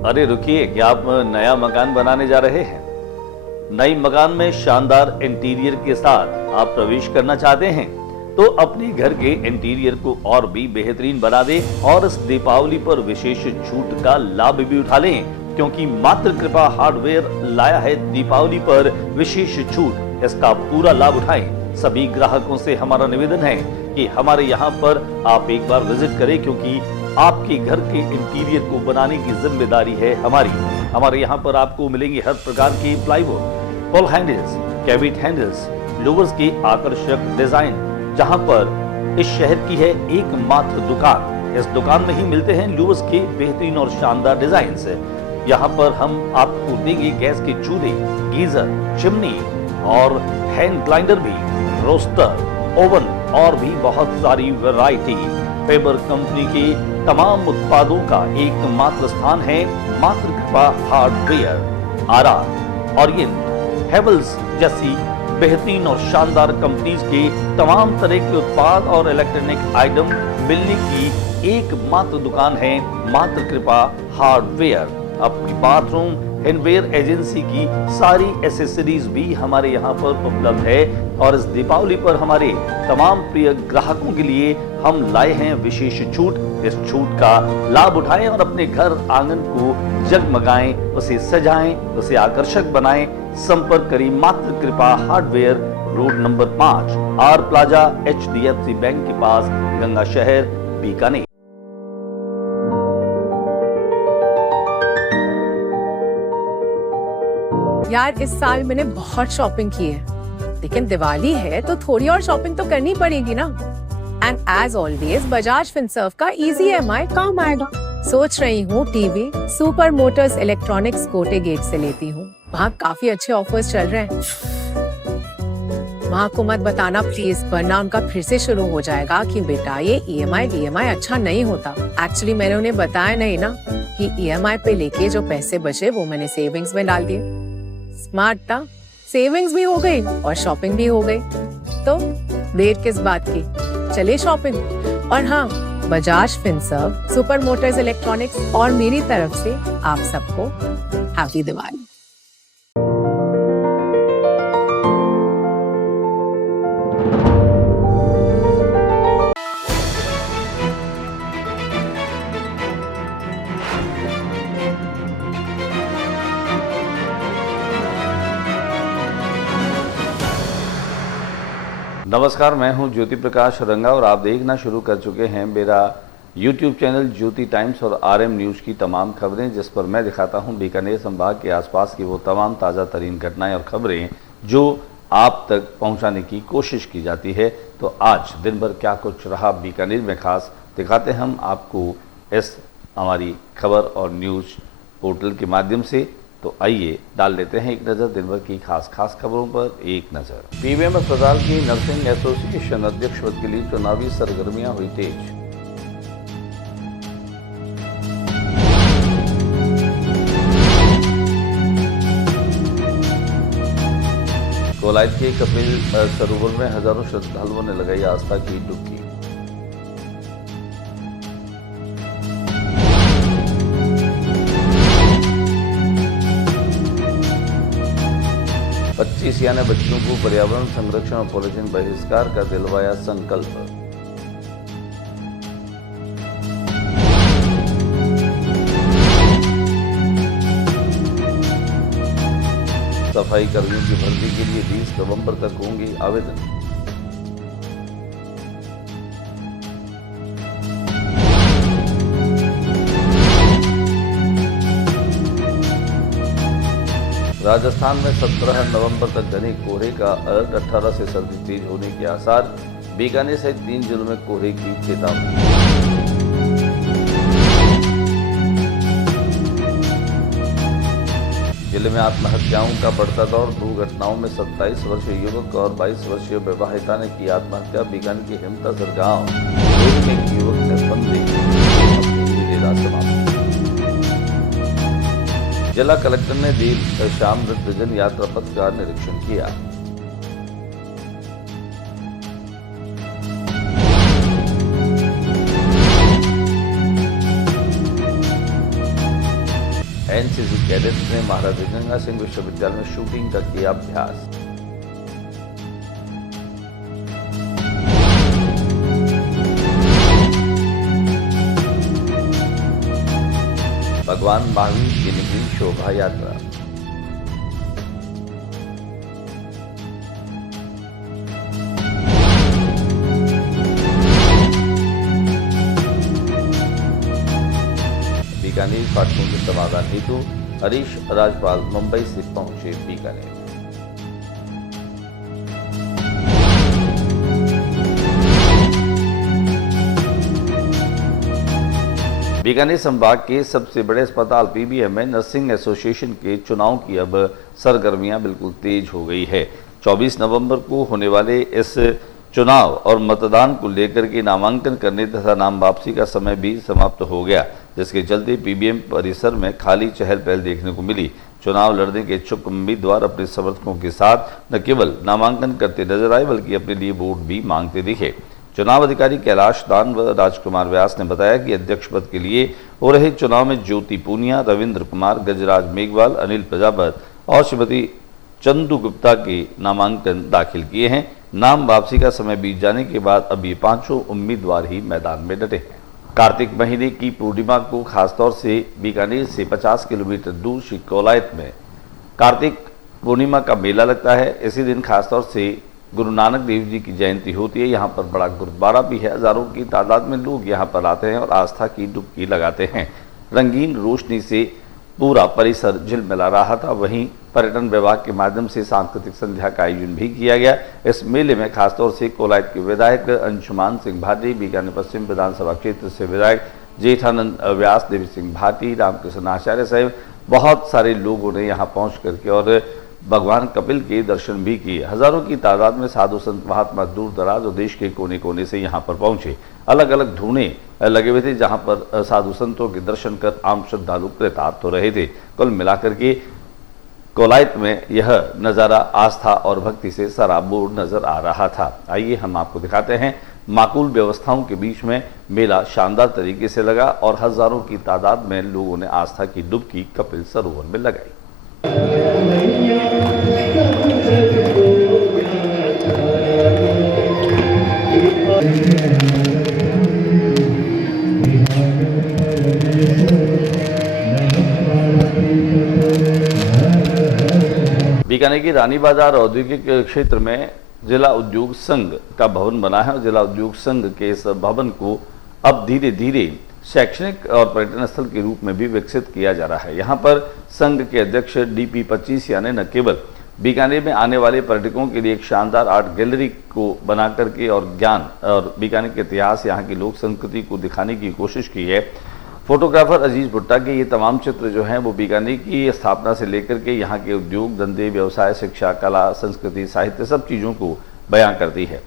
अरे रुकिए, क्या आप नया मकान बनाने जा रहे हैं? नई मकान में शानदार इंटीरियर के साथ आप प्रवेश करना चाहते हैं तो अपने घर के इंटीरियर को और भी बेहतरीन बना दें और इस दीपावली पर विशेष छूट का लाभ भी उठा लें, क्योंकि मात्र कृपा हार्डवेयर लाया है दीपावली पर विशेष छूट। इसका पूरा लाभ उठाएं। सभी ग्राहकों से हमारा निवेदन है कि हमारे यहाँ पर आप एक बार विजिट करें, क्योंकि आपके घर के इंटीरियर को बनाने की जिम्मेदारी है हमारी। हमारे यहाँ पर आपको मिलेंगे हर प्रकार के plywood, pull handles, cabinet handles, louvres के आकर्षक डिजाइन, जहाँ पर इस शहर की है एकमात्र दुकान। इस दुकान में ही मिलते हैं लोवर्स के बेहतरीन और शानदार डिजाइन। यहाँ पर हम आपको देंगे गैस के चूल्हे, गीजर, चिमनी और हैंड ग्राइंडर भी, रोस्टर, ओवन और भी बहुत सारी वैरायटी। फेबर कंपनी के तमाम उत्पादों का एकमात्र स्थान है मात्र कृपा हार्डवेयर। आरा, ओरिएंट, हेवल्स जैसी बेहतरीन और शानदार कंपनीज के तमाम तरह के उत्पाद और इलेक्ट्रॉनिक आइटम मिलने की एकमात्र दुकान है मात्र कृपा हार्डवेयर। अपनी बाथरूम हैंडवेयर एजेंसी की सारी एसेसरीज भी हमारे यहाँ पर उपलब्ध है और इस दीपावली पर हमारे तमाम प्रिय ग्राहकों के लिए हम लाए हैं विशेष छूट। इस छूट का लाभ उठाएं और अपने घर आंगन को जगमगाएं, उसे सजाएं, उसे आकर्षक बनाएं। संपर्क करें मात्र कृपा hardware, road number 5, R plaza, HDFC bank के पास, गंगा शहर, बीकानेर। यार इस साल मैंने बहुत शॉपिंग की है, लेकिन दिवाली है तो थोड़ी और शॉपिंग तो करनी पड़ेगी ना। And as always Bajaj Finserv का इजी EMI काम आएगा। सोच रही हूँ TV super motors electronics Kote gate से लेती हूँ। वहाँ काफी अच्छे ऑफर्स चल रहे हैं। वहाँ को मत बताना प्लीज, वरना उनका फिर से शुरू हो जाएगा कि बेटा ये EMI अच्छा नहीं होता। एक्चुअली मैंने उन्हें बताया नहीं ना कि EMI पे लेके जो पैसे बचे वो मैंने सेविंग्स में डाल दिए। स्मार्ट था, सेविंग्स भी हो गई और शॉपिंग भी हो गई, तो देर किस बात की, चले शॉपिंग। और हाँ, Bajaj Finserv, super motors electronics और मेरी तरफ से आप सबको हैप्पी दिवाली। नमस्कार, मैं हूं ज्योति प्रकाश रंगा और आप देखना शुरू कर चुके हैं मेरा YouTube चैनल ज्योति टाइम्स और RM न्यूज़ की तमाम खबरें, जिस पर मैं दिखाता हूं बीकानेर संभाग के आसपास की वो तमाम ताज़ा तरीन घटनाएं और खबरें जो आप तक पहुंचाने की कोशिश की जाती है। तो आज दिन भर क्या कुछ रहा बीकानेर में खास दिखाते हम आपको इस हमारी खबर और न्यूज़ पोर्टल के माध्यम से। तो आइए डाल लेते हैं एक नज़र दिन भर की खास खबरों पर। एक नज़र PVM अस्पताल की नर्सिंग एसोसिएशन अध्यक्ष पद के लिए चुनावी सरगर्मियां हुई तेज। कोलायत के कपिल सरोवर में हजारों श्रद्धालुओं ने लगाई आस्था की डुबकी। सियाने बच्चों को पर्यावरण संरक्षण और पॉलिथीन बहिष्कार का दिलवाया संकल्प। सफाई कर्मियों की भर्ती के लिए 20 नवंबर तक होंगे आवेदन। राजस्थान में 17 नवंबर तक घने कोहरे का अलर्ट, 18 से सर्दी तेज होने के आसार। बीकानेर सहित 3 जिलों में कोहरे की चेतावनी। जिले में आत्महत्याओं का बढ़ता दौर, दुर्घटनाओं में 27 वर्षीय युवक और 22 वर्षीय विवाहिता ने की आत्महत्या। बीकानेर के हिमतासर गांव में एक युवक ने बंदी समाप्त। जिला कलेक्टर ने देर शाम वृद्धजन यात्रा पथ का निरीक्षण किया। एनसीसी कैडेट्स ने महाराजा गंगा सिंह विश्वविद्यालय में शूटिंग का किया अभ्यास। भगवान महावीर की निकली शोभा यात्रा। बीकानेर फाटकों के समाधान हेतु हरीश राजपाल मुंबई से पहुंचे बीकानेर। बीकानेर संभाग के सबसे बड़े अस्पताल पीबीएम में नर्सिंग एसोसिएशन के चुनाव की अब सरगर्मियां बिल्कुल तेज हो गई है। 24 नवंबर को होने वाले इस चुनाव और मतदान को लेकर के नामांकन करने तथा नाम वापसी का समय भी समाप्त हो गया, जिसके चलते पीबीएम परिसर में खाली चहल पहल देखने को मिली। चुनाव लड़ने के इच्छुक उम्मीदवार अपने समर्थकों के साथ न केवल नामांकन करते नजर आए बल्कि अपने लिए वोट भी मांगते दिखे। चुनाव अधिकारी कैलाश दान व राजकुमार व्यास ने बताया कि अध्यक्ष पद के लिए हो रहे चुनाव में ज्योति पूनिया, रविंद्र कुमार, गजराज मेघवाल, अनिल प्रजापत और श्रीमती चंदू गुप्ता के नामांकन दाखिल किए हैं। नाम वापसी का समय बीत जाने के बाद अब ये पांचों उम्मीदवार ही मैदान में डटे हैं। कार्तिक महीने की पूर्णिमा को खासतौर से बीकानेर से 50 किलोमीटर दूर श्री कोलायत में कार्तिक पूर्णिमा का मेला लगता है। इसी दिन खासतौर से गुरु नानक देव जी की जयंती होती है। यहाँ पर बड़ा गुरुद्वारा भी है। हजारों की तादाद में लोग यहाँ पर आते हैं और आस्था की डुबकी लगाते हैं। रंगीन रोशनी से पूरा परिसर झिलमिला रहा था। वहीं पर्यटन विभाग के माध्यम से सांस्कृतिक संध्या का आयोजन भी किया गया। इस मेले में खासतौर से कोलायत के विधायक अंशुमान सिंह भाटी, बीकानेर पश्चिम विधानसभा क्षेत्र से विधायक जेठानंद व्यास, देवी सिंह भाटी, रामकृष्ण आचार्य सहित बहुत सारे लोगों ने यहाँ पहुँच करके और भगवान कपिल के दर्शन भी किए। हजारों की तादाद में साधु संत महात्मा दूर दराज और देश के कोने कोने से यहाँ पर पहुंचे। अलग अलग धूने लगे हुए थे जहाँ पर साधु संतों के दर्शन कर आम श्रद्धालु कृतार्थ हो रहे थे। कुल मिलाकर के कोलायत में यह नज़ारा आस्था और भक्ति से सराबोर नजर आ रहा था। आइए हम आपको दिखाते हैं। माकूल व्यवस्थाओं के बीच में मेला शानदार तरीके से लगा और हजारों की तादाद में लोगों ने आस्था की डुबकी कपिल सरोवर में लगाई। बीकानेर की रानी बाजार औद्योगिक क्षेत्र में जिला उद्योग संघ का भवन बना है और जिला उद्योग संघ के इस भवन को अब धीरे धीरे शैक्षणिक और पर्यटन स्थल के रूप में भी विकसित किया जा रहा है। यहाँ पर संघ के अध्यक्ष DP 25 यानी न केवल बीकानेर में आने वाले पर्यटकों के लिए एक शानदार आर्ट गैलरी को बना करके और ज्ञान और बीकानेर के इतिहास, यहाँ की लोक संस्कृति को दिखाने की कोशिश की है। फोटोग्राफर अजीज भुट्टा के ये तमाम चित्र जो हैं वो बीकानेर की स्थापना से लेकर के यहाँ के उद्योग धंधे, व्यवसाय, शिक्षा, कला, संस्कृति, साहित्य सब चीज़ों को बयां करती है।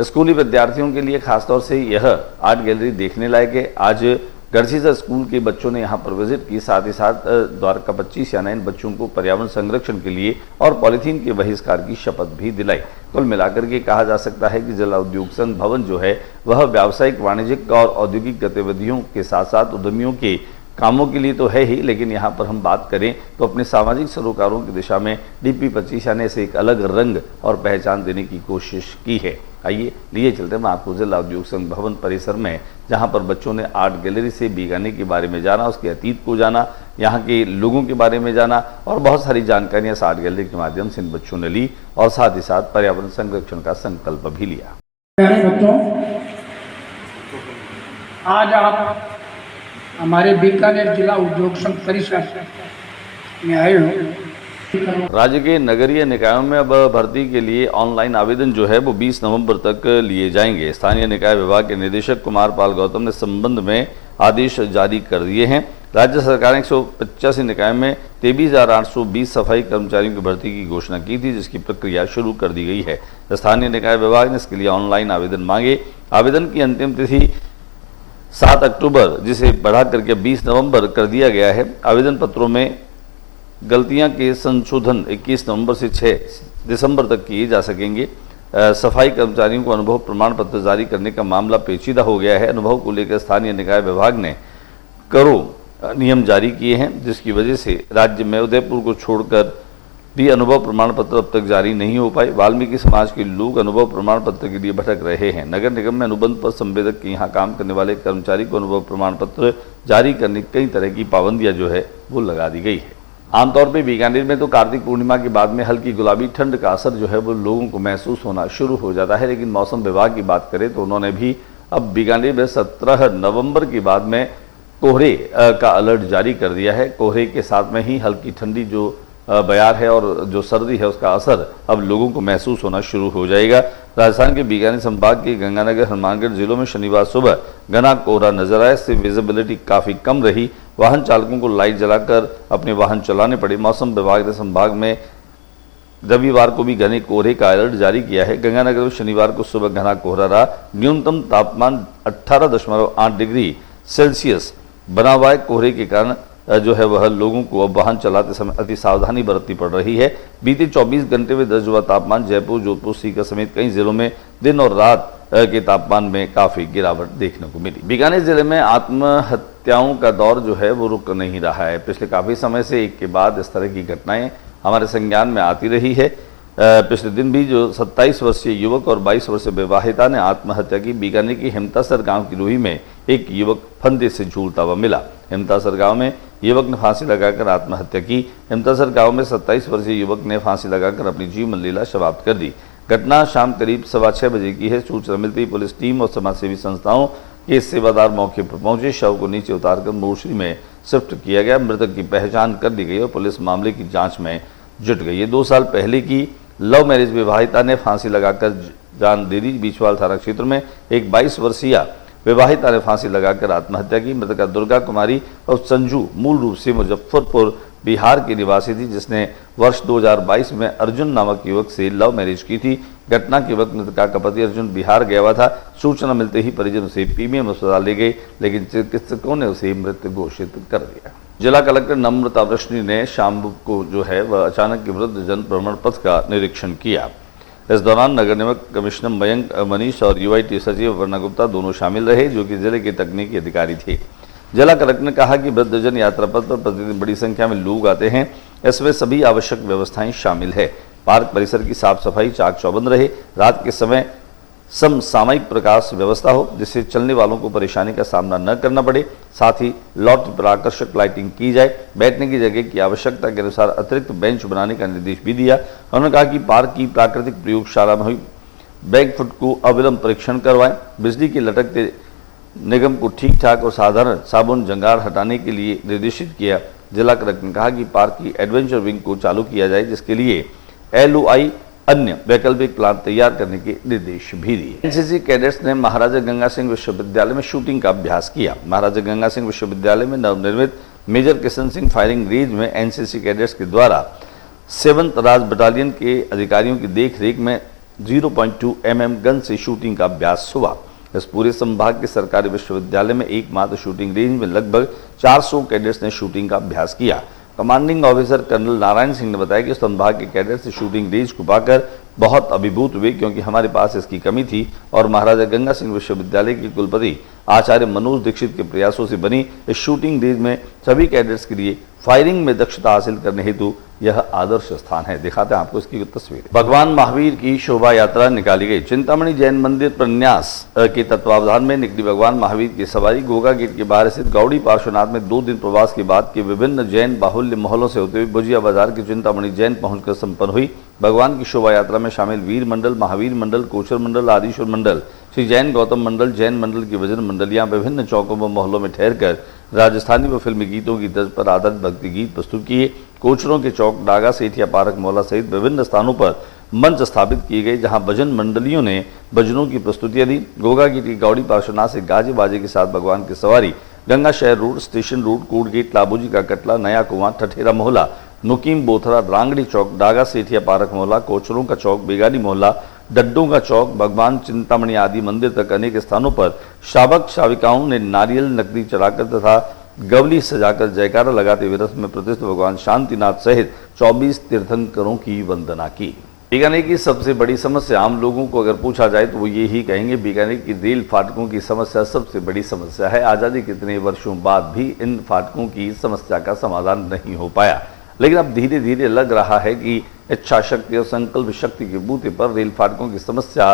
स्कूली विद्यार्थियों के लिए खासतौर से यह आर्ट गैलरी देखने लायक है। आज गढ़सीसा स्कूल के बच्चों ने यहाँ पर विजिट की, साथ ही साथ द्वारका 25 यानी इन बच्चों को पर्यावरण संरक्षण के लिए और पॉलीथीन के बहिष्कार की शपथ भी दिलाई। कुल मिलाकर के कहा जा सकता है कि जिला उद्योग संघ भवन जो है वह व्यावसायिक, वाणिज्यिक और औद्योगिक गतिविधियों के साथ साथ उद्यमियों के कामों के लिए तो है ही, लेकिन यहाँ पर हम बात करें तो अपने सामाजिक सरोकारों की दिशा में DP 25 यानी से एक अलग रंग और पहचान देने की कोशिश की है। आइए लिए चलते हैं आपको जिला उद्योग संघ भवन परिसर में, जहां पर बच्चों ने आर्ट गैलरी से बीकानेर के बारे में जाना, उसके अतीत को जाना, यहाँ के लोगों के बारे में जाना और बहुत सारी जानकारियां इस आर्ट गैलरी के माध्यम से इन बच्चों ने ली और साथ ही साथ पर्यावरण संरक्षण का संकल्प भी लिया। बच्चों, आज आप हमारे बीकानेर जिला उद्योग संघ परिसर में आए हो। राज्य के नगरीय निकायों में अब भर्ती के लिए ऑनलाइन आवेदन जो है वो 20 नवंबर तक लिए जाएंगे। स्थानीय निकाय विभाग के निदेशक कुमार पाल गौतम ने संबंध में आदेश जारी कर दिए हैं। राज्य सरकार ने 185 निकाय में 23,820 सफाई कर्मचारियों की भर्ती की घोषणा की थी, जिसकी प्रक्रिया शुरू कर दी गई है। स्थानीय निकाय विभाग ने इसके लिए ऑनलाइन आवेदन मांगे। आवेदन की अंतिम तिथि 7 अक्टूबर, जिसे बढ़ा करके 20 नवंबर कर दिया गया है। आवेदन पत्रों में गलतियां के संशोधन 21 नवंबर से 6 दिसंबर तक किए जा सकेंगे। सफाई कर्मचारियों को अनुभव प्रमाण पत्र जारी करने का मामला पेचीदा हो गया है। अनुभव को लेकर स्थानीय निकाय विभाग ने करो नियम जारी किए हैं, जिसकी वजह से राज्य में उदयपुर को छोड़कर भी अनुभव प्रमाण पत्र अब तक जारी नहीं हो पाए। वाल्मीकि समाज के लोग अनुभव प्रमाण पत्र के लिए भटक रहे हैं। नगर निगम में अनुबंध पर संवेदक के यहाँ काम करने वाले कर्मचारी को अनुभव प्रमाण पत्र जारी करने की कई तरह की पाबंदियां जो है वो लगा दी गई है। आमतौर पर बीकानेर में तो कार्तिक पूर्णिमा के बाद में हल्की गुलाबी ठंड का असर जो है वो लोगों को महसूस होना शुरू हो जाता है, लेकिन मौसम विभाग की बात करें तो उन्होंने भी अब बीकानेर में 17 नवंबर के बाद में कोहरे का अलर्ट जारी कर दिया है। कोहरे के साथ में ही हल्की ठंडी जो बयार है और जो सर्दी है उसका असर अब लोगों को महसूस होना शुरू हो जाएगा। राजस्थान के बीकानेर संभाग के गंगानगर, हनुमानगढ़ जिलों में शनिवार सुबह घना कोहरा नजर आया। इससे विजिबिलिटी काफी कम रही। वाहन चालकों को लाइट जलाकर अपने वाहन चलाने पड़े। मौसम विभाग ने संभाग में रविवार को भी घने कोहरे का अलर्ट जारी किया है। गंगानगर में शनिवार को सुबह घना कोहरा रहा। न्यूनतम तापमान 18.8 डिग्री सेल्सियस बना हुआ है। कोहरे के कारण जो है वह लोगों को अब वाहन चलाते समय अति सावधानी बरतनी पड़ रही है। बीते 24 घंटे में दर्ज हुआ तापमान जयपुर, जोधपुर, सीकर समेत कई जिलों में दिन और रात के तापमान में काफी गिरावट देखने को मिली। बीकानेर जिले में आत्महत्याओं का दौर जो है वो रुक नहीं रहा है। पिछले काफी समय से एक के बाद इस तरह की घटनाएं हमारे संज्ञान में आती रही है। पिछले दिन भी जो 27 वर्षीय युवक और 22 वर्षीय विवाहिता ने आत्महत्या की। बीकानेर की हिमतासर गांव की रूही में एक युवक फंदे से झूलता हुआ मिला। हिमतासर गांव में युवक ने फांसी लगाकर आत्महत्या की। हिमतासर गांव में 27 वर्षीय युवक ने फांसी लगाकर अपनी जीवन लीला समाप्त कर दी। घटना शाम करीब 6:15 बजे की है। सूचना मिलती पुलिस टीम और समाजसेवी संस्थाओं के सेवादार मौके पर पहुंचे। शव को नीचे उतारकर मोर्चरी में शिफ्ट किया गया। मृतक की पहचान कर ली गई और पुलिस मामले की जांच में जुट गई है। 2 साल पहले की लव मैरिज विवाहिता ने फांसी लगाकर जान दे दी। बीछवाल थाना क्षेत्र में एक 22 वर्षीय विवाहिता ने फांसी लगाकर आत्महत्या की। मृतका दुर्गा कुमारी और संजू मूल रूप से मुजफ्फरपुर बिहार की निवासी थी, जिसने वर्ष 2022 में अर्जुन नामक युवक से लव मैरिज की थी। घटना के वक्त मृतका का पति अर्जुन बिहार गया हुआ था। सूचना मिलते ही परिजन उसे पीएमएम अस्पताल ले गए, लेकिन चिकित्सकों ने उसे मृत घोषित कर दिया। जिला कलेक्टर नम्रता वृष्णि ने शाम को जो है वह अचानक के वृद्ध जन भ्रमण पथ का निरीक्षण किया। इस दौरान नगर निगम कमिश्नर मयंक मनीष और यूआईटी सचिव वर्णा गुप्ता दोनों शामिल रहे, जो कि जिले के तकनीकी अधिकारी थे। जिला कलेक्टर ने कहा कि वृद्धजन यात्रा पथ पर प्रतिदिन बड़ी संख्या में लोग आते हैं। इसमें सभी आवश्यक व्यवस्थाएं शामिल है। पार्क परिसर की साफ सफाई, चाक चौबंद रहे। रात के समय समसामयिक प्रकाश व्यवस्था हो, जिससे चलने वालों को परेशानी का सामना न करना पड़े। साथ ही लॉट पर आकर्षक लाइटिंग की जाए। बैठने की जगह की आवश्यकता के अनुसार अतिरिक्त बेंच बनाने का निर्देश भी दिया। उन्होंने कहा कि पार्क की प्राकृतिक प्रयोगशाला में हुई बैकफुट को अविलंब परीक्षण करवाएं। बिजली के लटकते निगम को ठीक ठाक और साधारण साबुन जंगाड़ हटाने के लिए निर्देशित किया। जिला कलेक्टर ने कहा कि पार्क की एडवेंचर विंग को चालू किया जाए, जिसके लिए LOI अन्य वैकल्पिक प्लान तैयार करने के निर्देश भी दिए। एनसीसी कैडेट्स ने महाराजा गंगा सिंह विश्वविद्यालय में शूटिंग का अभ्यास किया। महाराजा गंगा सिंह विश्वविद्यालय में नवनिर्मित major Kishan Singh firing range में एनसीसी कैडेट्स के द्वारा 7th राज बटालियन के अधिकारियों की देखरेख में 0.2 mm गन से शूटिंग का अभ्यास हुआ। इस पूरे संभाग के सरकारी विश्वविद्यालय में एकमात्र शूटिंग रेंज में लगभग 400 कैडेट्स ने शूटिंग का अभ्यास किया। Commanding officer colonel Narayan Singh ने बताया कि संभाग के कैडेट्स इस शूटिंग रेंज को पाकर बहुत अभिभूत हुए, क्योंकि हमारे पास इसकी कमी थी और महाराजा गंगा सिंह विश्वविद्यालय के कुलपति आचार्य मनोज दीक्षित के प्रयासों से बनी इस शूटिंग रेंज में सभी कैडेट्स के लिए फायरिंग में दक्षता हासिल करने हेतु यह आदर्श स्थान है। दिखाते हैं आपको इसकी तस्वीर। भगवान महावीर की शोभा यात्रा निकाली गई। चिंतामणि जैन मंदिर प्रन्यास के तत्वावधान में निकली भगवान महावीर की सवारी गोगा गेट के बाहर स्थित गौड़ी पार्श्वनाथ में 2 दिन प्रवास के बाद के विभिन्न जैन बाहुल्य मोहल्लों से होते हुए भुजिया बाजार के चिंतामणि जैन पहुंचकर संपन्न हुई। भगवान की शोभा यात्रा में शामिल वीर मंडल, महावीर मंडल, कोचर मंडल, आदिश्वर मंडल, श्री जैन गौतम मंडल, जैन मंडल की भजन मंडलियां विभिन्न चौकों व मोहल्लों में ठहरकर राजस्थानी व फिल्मी गीतों की तर्ज पर आधारित भक्ति गीत प्रस्तुत किए। कोचरों के चौक, डागा, सेठिया पार्क, मोहल्ला सहित विभिन्न स्थानों पर मंच स्थापित किए गए, जहां भजन मंडलियों ने भजनों की प्रस्तुतियां दी। गोगा गेट की गौड़ी पार्श्वनाथ से गाजे बाजे के साथ भगवान की सवारी Ganga Shahar road, station road, Kot gate, Labuji का कटला, नया कुआं, ठठेरा मोहल्ला, नुकीम बोथरा, रांगड़ी चौक, डागा, सेठिया पार्क मोहल्ला, कोचरों का चौक, बेगानी मोहल्ला, डड्डों का चौक, भगवान चिंतामणि आदि मंदिर तक अनेक स्थानों पर शावक शाविकाओं ने नारियल नकदी चढ़ाकर तथा गवली सजाकर जयकारा लगाते हुए रथ में प्रतिष्ठित भगवान शांतिनाथ सहित 24 तीर्थंकरों की वंदना की। बीकानेर की सबसे बड़ी समस्या आम लोगों को अगर पूछा जाए तो वो यही कहेंगे, बीकानेर की रेल फाटकों की समस्या सबसे बड़ी समस्या है। आज़ादी के इतने वर्षों बाद भी इन फाटकों की समस्या का समाधान नहीं हो पाया, लेकिन अब धीरे धीरे लग रहा है कि इच्छा शक्ति और संकल्प शक्ति के बूते पर रेल फाटकों की समस्या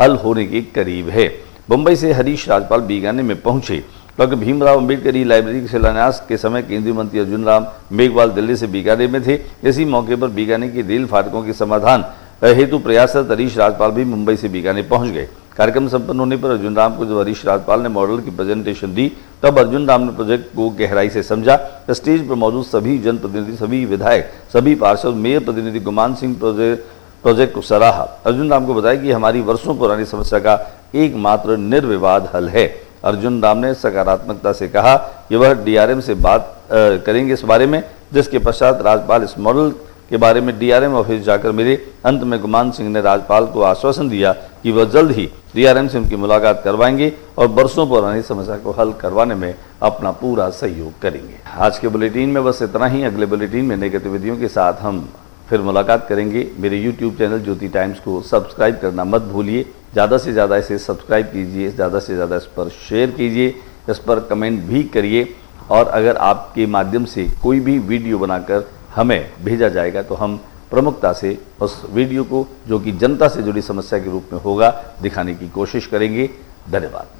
हल होने के करीब है। मुंबई से हरीश राजपाल बीकानेर में पहुंचे। डॉक्टर भीमराव अंबेडकर लाइब्रेरी के शिलान्यास के समय केंद्रीय मंत्री अर्जुन राम मेघवाल दिल्ली से बीकानेर में थे। इसी मौके पर बीकानेर की रेल फाटकों के समाधान हेतु प्रयासरत हरीश राजपाल भी मुंबई से बीकानेर पहुंच गए। कार्यक्रम संपन्न होने पर अर्जुन राम को जब हरीश राजपाल ने मॉडल की प्रेजेंटेशन दी, तब अर्जुन राम ने प्रोजेक्ट को गहराई से समझा। स्टेज पर मौजूद सभी जनप्रतिनिधि, सभी विधायक, सभी पार्षद, मेयर प्रतिनिधि गुमान सिंह प्रोजेक्ट को सराहा। अर्जुन राम को बताया कि हमारी वर्षों पुरानी समस्या का एकमात्र निर्विवाद हल है। अर्जुन राम ने सकारात्मकता से कहा कि वह डीआरएम से बात करेंगे इस बारे में, जिसके पश्चात राज्यपाल इस मॉडल के बारे में डीआरएम ऑफिस जाकर मिले। अंत में गुमान सिंह ने राज्यपाल को आश्वासन दिया कि वह जल्द ही डीआरएम से उनकी मुलाकात करवाएंगे और बरसों पुरानी समस्या को हल करवाने में अपना पूरा सहयोग करेंगे। आज के बुलेटिन में बस इतना ही। अगले बुलेटिन में नई गतिविधियों के साथ हम फिर मुलाकात करेंगे। मेरे यूट्यूब चैनल ज्योति टाइम्स को सब्सक्राइब करना मत भूलिए। ज़्यादा से ज़्यादा इसे सब्सक्राइब कीजिए, ज़्यादा से ज़्यादा इस पर शेयर कीजिए, इस पर कमेंट भी करिए। और अगर आपके माध्यम से कोई भी वीडियो बनाकर हमें भेजा जाएगा तो हम प्रमुखता से उस वीडियो को, जो कि जनता से जुड़ी समस्या के रूप में होगा, दिखाने की कोशिश करेंगे। धन्यवाद।